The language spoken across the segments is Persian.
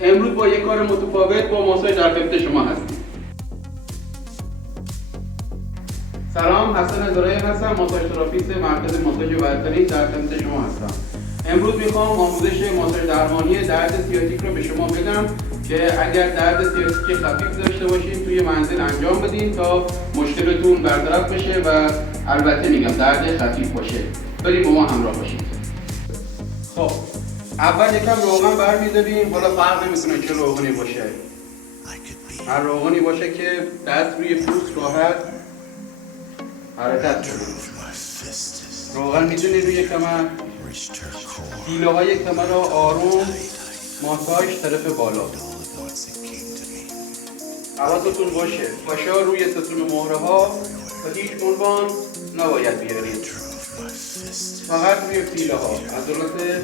امروز با یک کار متفاوت با ماساژ در خدمت شما هستیم. سلام، حسن هزارایی هستم، ماساژ تراپیست مرکز ماساژ برتری در خدمت شما هستم. امروز میخوام آموزش ماساژ درمانی درد سیاتیک رو به شما بدم که اگر درد سیاتیک خفیف داشته باشین توی منزل انجام بدین تا مشکلتون برطرف بشه و البته میگم درد خفیف باشه. بریم با ما همراه باشید. خب اول یکم روغن برمی‌داریم. حالا فرق نمی‌کنه چه روغنی باشه، هر روغنی باشه که دست روی پوست راحت حرکت کنه. روغن می‌زنید روی کمر، پیله های کمر رو آروم ماساژ طرف بالا. حواستون باشه فشار روی ستون مهره ها به هیچ عنوان نباید بیارید، فقط روی پیله ها عضلات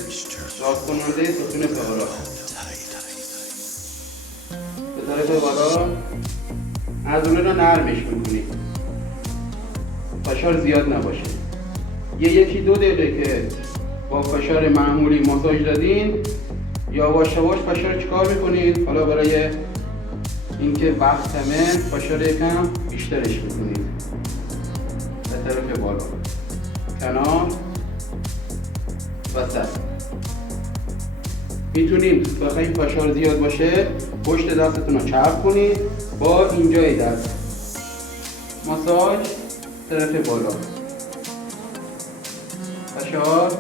صاف کننده ستون فقرات به طرف بالا. عضله رو نرمش میکنید، فشار زیاد نباشه. یکی دو دقیقه که با فشار معمولی ماساژ دادین یواش یواش فشار چیکار میکنید؟ حالا برای اینکه وقت کمه فشار یکم بیشترش میکنید به طرف بالا، کنار، وسط. میتونید بخواید فشار زیاد باشه پشت دستتون رو چرخ کنید با اینجای دست ماساژ طرف بالا، فشار